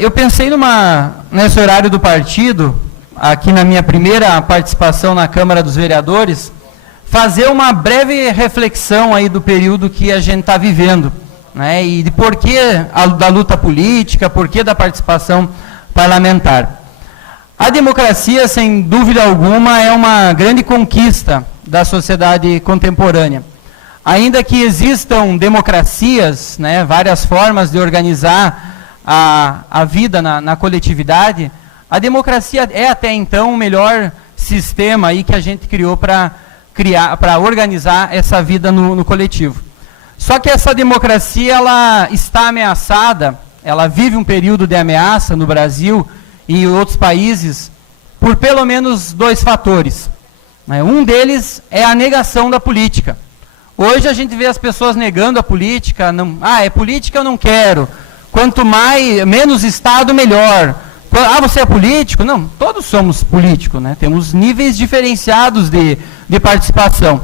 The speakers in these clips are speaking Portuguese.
Eu pensei nesse horário do partido, aqui na minha primeira participação na Câmara dos Vereadores, fazer uma breve reflexão aí do período que a gente está vivendo, né, e de porquê da luta política, porquê da participação parlamentar. A democracia, sem dúvida alguma, é uma grande conquista da sociedade contemporânea. Ainda que existam democracias, né, várias formas de organizar a vida na coletividade, a democracia é até então o melhor sistema aí que a gente criou para organizar essa vida no coletivo. Só que essa democracia ela está ameaçada, ela vive um período de ameaça no Brasil e em outros países por pelo menos dois fatores. Um deles é a negação da política. Hoje a gente vê as pessoas negando a política, é política, eu não quero. Quanto menos Estado, melhor. Você é político? Não, todos somos políticos, né? Temos níveis diferenciados de participação,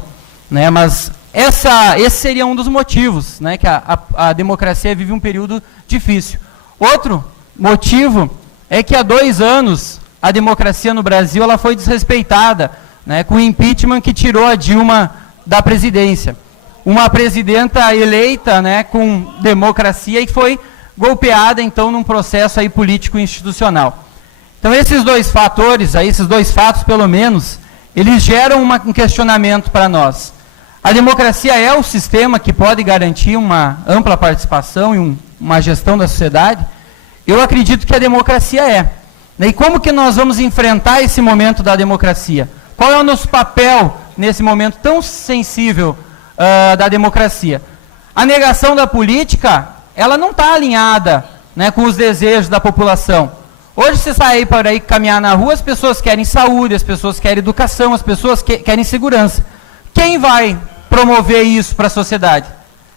né? Mas esse seria um dos motivos, né, que a democracia vive um período difícil. Outro motivo é que há 2 anos a democracia no Brasil ela foi desrespeitada, né, com o impeachment que tirou a Dilma da presidência. Uma presidenta eleita, né, com democracia e foi golpeada, então, num processo aí político institucional. Então, esses dois fatores, esses dois fatos, pelo menos, eles geram um questionamento para nós. A democracia é o sistema que pode garantir uma ampla participação e uma gestão da sociedade? Eu acredito que a democracia é. E como que nós vamos enfrentar esse momento da democracia? Qual é o nosso papel nesse momento tão sensível da democracia? A negação da política, ela não está alinhada, né, com os desejos da população. Hoje, você sai por aí caminhar na rua, as pessoas querem saúde, as pessoas querem educação, as pessoas querem segurança. Quem vai promover isso para a sociedade?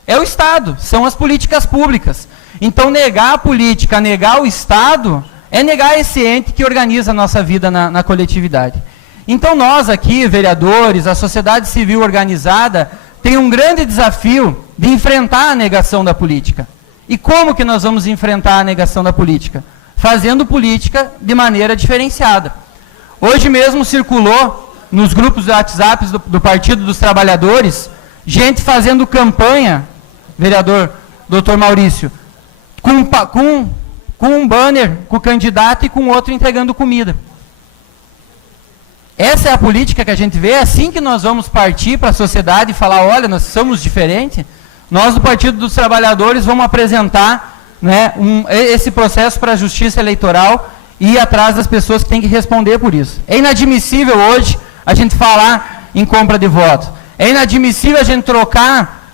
É o Estado, são as políticas públicas. Então, negar a política, negar o Estado, é negar esse ente que organiza a nossa vida na coletividade. Então, nós aqui, vereadores, a sociedade civil organizada, tem um grande desafio de enfrentar a negação da política. E como que nós vamos enfrentar a negação da política? Fazendo política de maneira diferenciada. Hoje mesmo circulou nos grupos de WhatsApp do Partido dos Trabalhadores, gente fazendo campanha, vereador Dr. Maurício, com um banner, com o candidato e com outro entregando comida. Essa é a política que a gente vê, é assim que nós vamos partir para a sociedade e falar, olha, nós somos diferentes. Nós, do Partido dos Trabalhadores, vamos apresentar, né, esse processo para a justiça eleitoral e ir atrás das pessoas que têm que responder por isso. É inadmissível hoje a gente falar em compra de voto. É inadmissível a gente trocar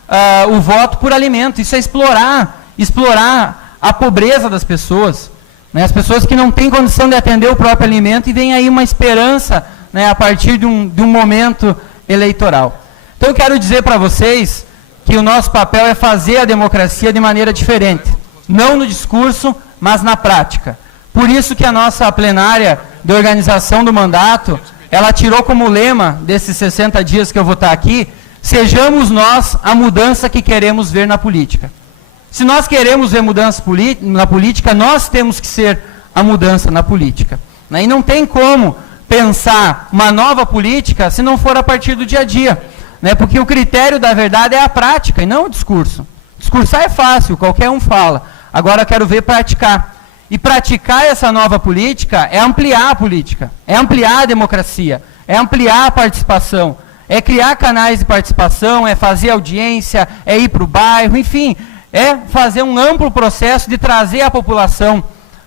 o voto por alimento. Isso é explorar a pobreza das pessoas, né, as pessoas que não têm condição de atender o próprio alimento e vem aí uma esperança, né, a partir de um momento eleitoral. Então, eu quero dizer para vocês que o nosso papel é fazer a democracia de maneira diferente. Não no discurso, mas na prática. Por isso que a nossa plenária de organização do mandato, ela tirou como lema desses 60 dias que eu vou estar aqui, sejamos nós a mudança que queremos ver na política. Se nós queremos ver mudança na política, nós temos que ser a mudança na política. Né? E não tem como pensar uma nova política se não for a partir do dia a dia. Né? Porque o critério da verdade é a prática e não o discurso. Discursar é fácil, qualquer um fala. Agora eu quero ver praticar. E praticar essa nova política é ampliar a política, é ampliar a democracia, é ampliar a participação, é criar canais de participação, é fazer audiência, é ir para o bairro, enfim, é fazer um amplo processo de trazer a população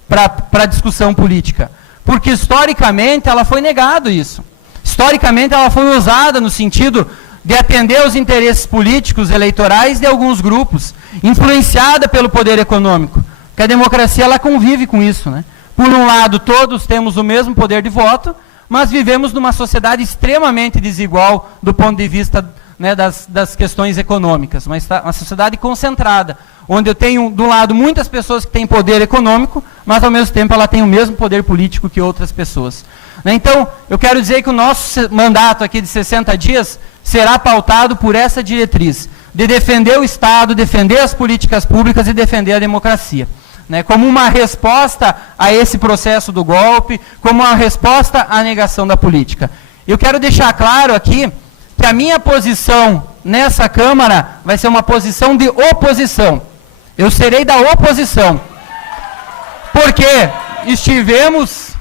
para a discussão política. Porque historicamente ela foi negado isso. Historicamente ela foi usada no sentido de atender aos interesses políticos eleitorais de alguns grupos, influenciada pelo poder econômico. Porque a democracia ela convive com isso, né? Por um lado, todos temos o mesmo poder de voto, mas vivemos numa sociedade extremamente desigual do ponto de vista, né, das questões econômicas. Uma sociedade concentrada, onde eu tenho, do lado, muitas pessoas que têm poder econômico, mas, ao mesmo tempo, ela tem o mesmo poder político que outras pessoas. Né? Então, eu quero dizer que o nosso mandato aqui de 60 dias será pautado por essa diretriz, de defender o Estado, defender as políticas públicas e defender a democracia. né, como uma resposta a esse processo do golpe, como uma resposta à negação da política. Eu quero deixar claro aqui que a minha posição nessa Câmara vai ser uma posição de oposição. Eu serei da oposição. Porque estivemos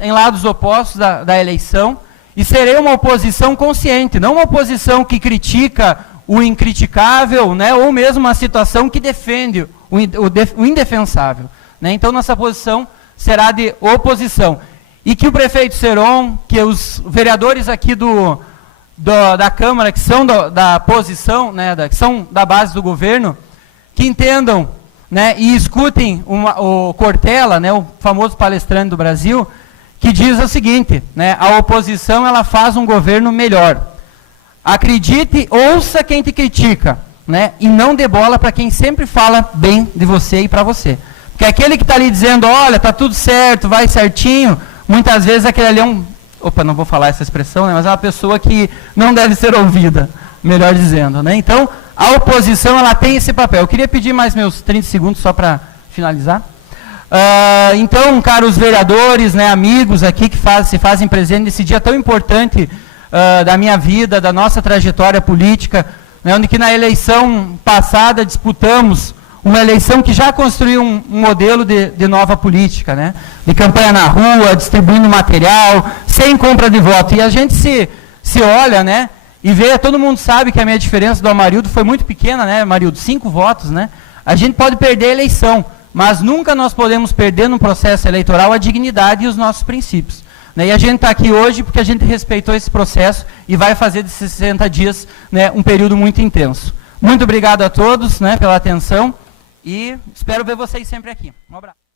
em lados opostos da eleição e serei uma oposição consciente, não uma oposição que critica o incriticável, né, ou mesmo uma situação que defende o indefensável. Né? Então, nossa posição será de oposição. E que o prefeito Seron, que os vereadores aqui da Câmara, que são da posição, né, que são da base do governo, que entendam, né, e escutem o Cortella, né, o famoso palestrante do Brasil, que diz o seguinte, né, a oposição ela faz um governo melhor. Acredite, ouça quem te critica, né, e não dê bola para quem sempre fala bem de você e para você. Porque aquele que está ali dizendo, olha, está tudo certo, vai certinho, muitas vezes aquele ali é um... Opa, não vou falar essa expressão, né, mas é uma pessoa que não deve ser ouvida, melhor dizendo. Né? Então, a oposição ela tem esse papel. Eu queria pedir mais meus 30 segundos só para finalizar. Então, caros vereadores, né, amigos aqui que se fazem presente nesse dia tão importante da minha vida, da nossa trajetória política, né, onde que na eleição passada disputamos uma eleição que já construiu um modelo de nova política, né, de campanha na rua, distribuindo material, sem compra de voto. E a gente se olha, né, e vê, todo mundo sabe que a minha diferença do Amarildo foi muito pequena, né, Amarildo, 5 votos, né. A gente pode perder a eleição, mas nunca nós podemos perder no processo eleitoral a dignidade e os nossos princípios. Né? E a gente está aqui hoje porque a gente respeitou esse processo e vai fazer de 60 dias, né, um período muito intenso. Muito obrigado a todos, né, pela atenção e espero ver vocês sempre aqui. Um abraço.